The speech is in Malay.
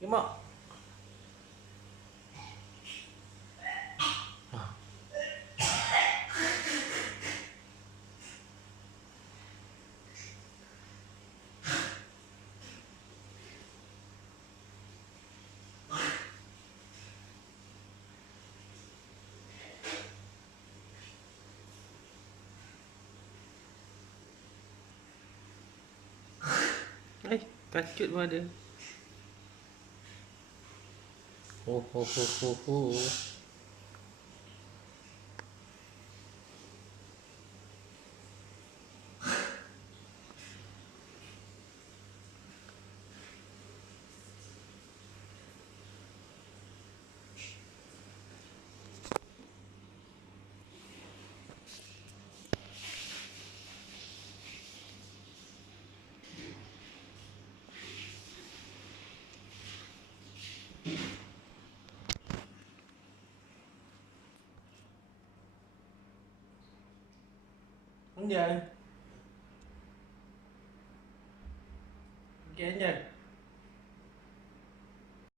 Cái mọ. Kacut pun ada. Ho ho ho ho ho. Không về. Kìa anh về.